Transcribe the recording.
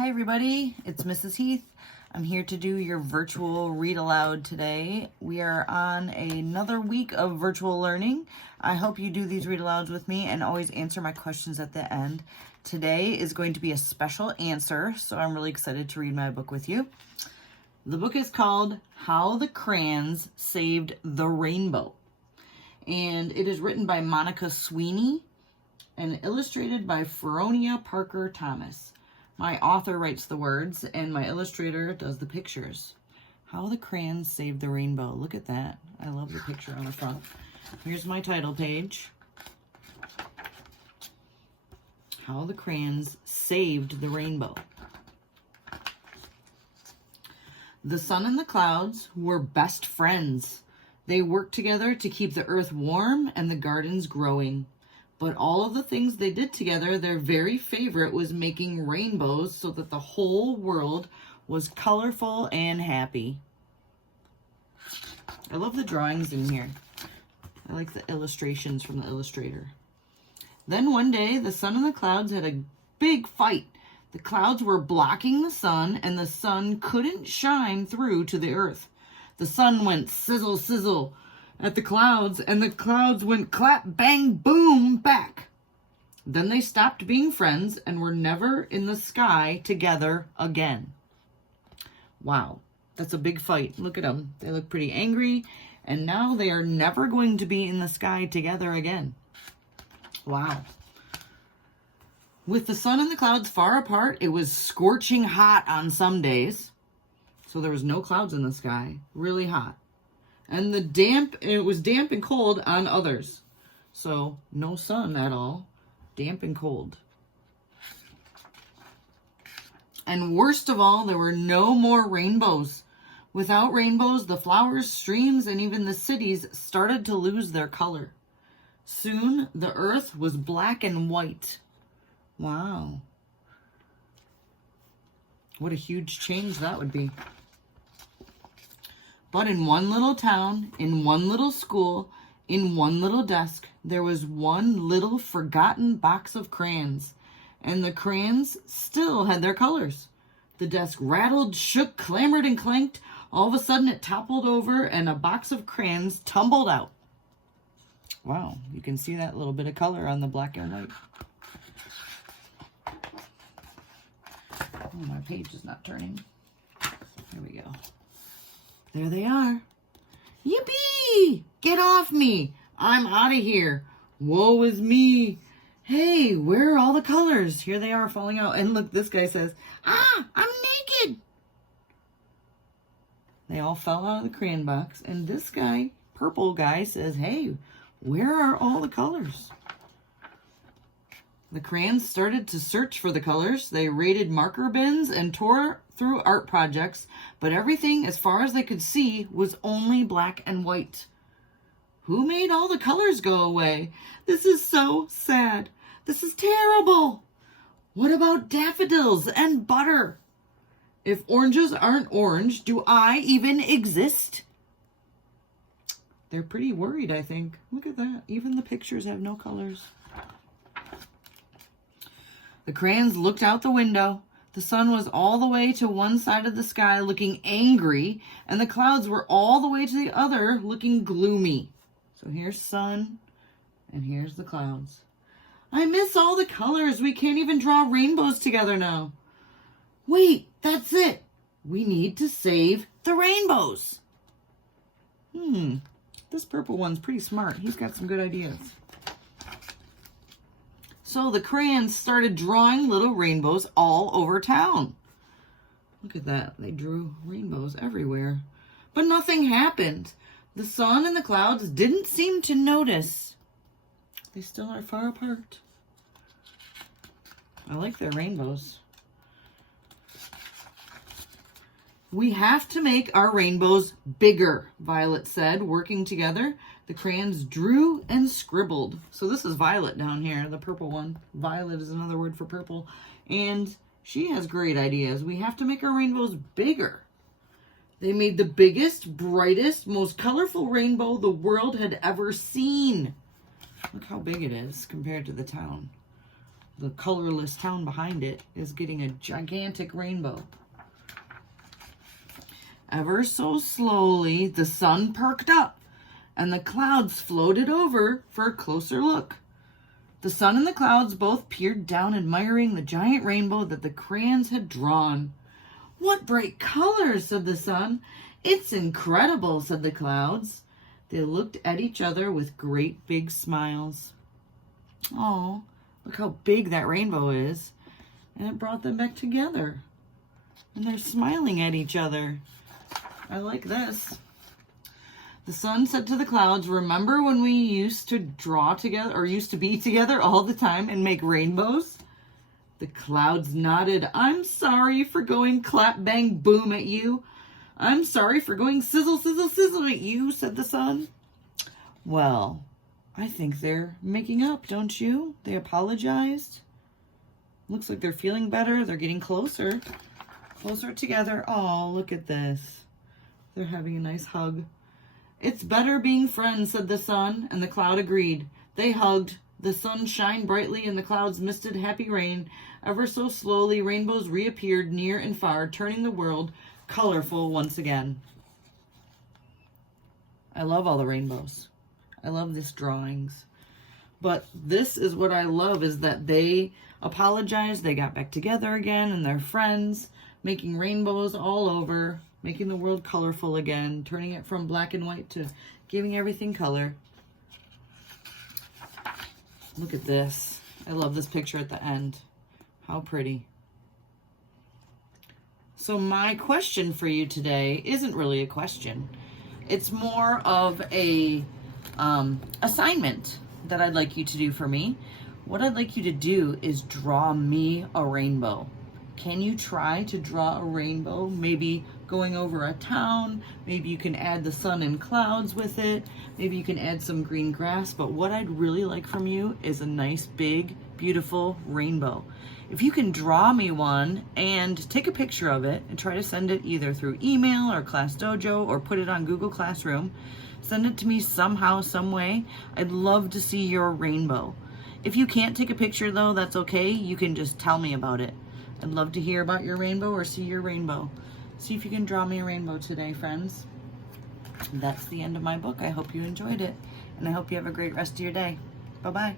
Hi everybody, it's Mrs. Heath. I'm here to do your virtual read aloud today. We are on another week of virtual learning. I hope you do these read alouds with me and always answer my questions at the end. Today is going to be a special answer, so I'm really excited to read my book with you. The book is called How the Crayons Saved the Rainbow, and it is written by Monica Sweeney and illustrated by Feronia Parker Thomas. My author writes the words, and my illustrator does the pictures. How the Crayons Saved the Rainbow. Look at that. I love the picture on the front. Here's my title page. How the Crayons Saved the Rainbow. The sun and the clouds were best friends. They worked together to keep the earth warm and the gardens growing. But all of the things they did together, their very favorite was making rainbows so that the whole world was colorful and happy. I love the drawings in here. I like the illustrations from the illustrator. Then one day, the sun and the clouds had a big fight. The clouds were blocking the sun, and the sun couldn't shine through to the earth. The sun went sizzle, sizzle at the clouds, and the clouds went clap, bang, boom back. Then they stopped being friends and were never in the sky together again. Wow, that's a big fight. Look at them. They look pretty angry, and now they are never going to be in the sky together again. Wow. With the sun and the clouds far apart, it was scorching hot on some days. So there was no clouds in the sky, really hot. And it was damp and cold on others. So no sun at all, damp and cold. And worst of all, there were no more rainbows. Without rainbows, the flowers, streams, and even the cities started to lose their color. Soon, the earth was black and white. Wow. What a huge change that would be. But in one little town, in one little school, in one little desk, there was one little forgotten box of crayons. And the crayons still had their colors. The desk rattled, shook, clamored, and clanked. All of a sudden it toppled over and a box of crayons tumbled out. Wow, you can see that little bit of color on the black and white. Oh, my page is not turning. Here we go. There they are. Yippee! Get off me! I'm out of here. Woe is me. Hey, where are all the colors? Here they are falling out. And look, this guy says, I'm naked. They all fell out of the crayon box. And this guy, purple guy, says, hey, where are all the colors? The crayons started to search for the colors. They raided marker bins and tore through art projects, but everything, as far as they could see, was only black and white. Who made all the colors go away? This is so sad. This is terrible. What about daffodils and butter? If oranges aren't orange, do I even exist? They're pretty worried, I think. Look at that. Even the pictures have no colors. The crayons looked out the window. The sun was all the way to one side of the sky looking angry, and the clouds were all the way to the other looking gloomy. So here's sun, and here's the clouds. I miss all the colors. We can't even draw rainbows together now. Wait, that's it. We need to save the rainbows. This purple one's pretty smart. He's got some good ideas. So the crayons started drawing little rainbows all over town. Look at that. They drew rainbows everywhere. But nothing happened. The sun and the clouds didn't seem to notice. They still are far apart. I like their rainbows. We have to make our rainbows bigger, Violet said, working together. The crayons drew and scribbled. So this is Violet down here, the purple one. Violet is another word for purple. And she has great ideas. We have to make our rainbows bigger. They made the biggest, brightest, most colorful rainbow the world had ever seen. Look how big it is compared to the town. the colorless town behind it is getting a gigantic rainbow. Ever so slowly, the sun perked up, and the clouds floated over for a closer look. The sun and the clouds both peered down, admiring the giant rainbow that the crayons had drawn. "What bright colors," said the sun. "It's incredible," said the clouds. They looked at each other with great big smiles. Oh, look how big that rainbow is. And it brought them back together. And they're smiling at each other. I like this. The sun said to the clouds, "Remember when we used to draw together, or used to be together all the time and make rainbows?" The clouds nodded. "I'm sorry for going clap, bang, boom at you. I'm sorry for going sizzle, sizzle, sizzle at you," said the sun. Well, I think they're making up, don't you? They apologized. Looks like they're feeling better. They're getting closer. Closer together. Oh, look at this. They're having a nice hug. "It's better being friends," said the sun, and the cloud agreed. They hugged. The sun shined brightly, and the clouds misted happy rain. Ever so slowly, rainbows reappeared near and far, turning the world colorful once again. I love all the rainbows. I love these drawings. But this is what I love, is that they apologized. They got back together again, and they're friends, making rainbows all over, making the world colorful again, turning it from black and white to giving everything color. Look at this. I love this picture at the end. How pretty. So my question for you today isn't really a question. It's more of a assignment that I'd like you to do for me. What I'd like you to do is draw me a rainbow. Can you try to draw a rainbow? Maybe going over a town. Maybe you can add the sun and clouds with it. Maybe you can add some green grass. But what I'd really like from you is a nice, big, beautiful rainbow. If you can draw me one and take a picture of it and try to send it either through email or Class Dojo or put it on Google Classroom, send it to me somehow, some way. I'd love to see your rainbow. If you can't take a picture though, that's okay. You can just tell me about it. I'd love to hear about your rainbow or see your rainbow. See if you can draw me a rainbow today, friends. That's the end of my book. I hope you enjoyed it, and I hope you have a great rest of your day. Bye-bye.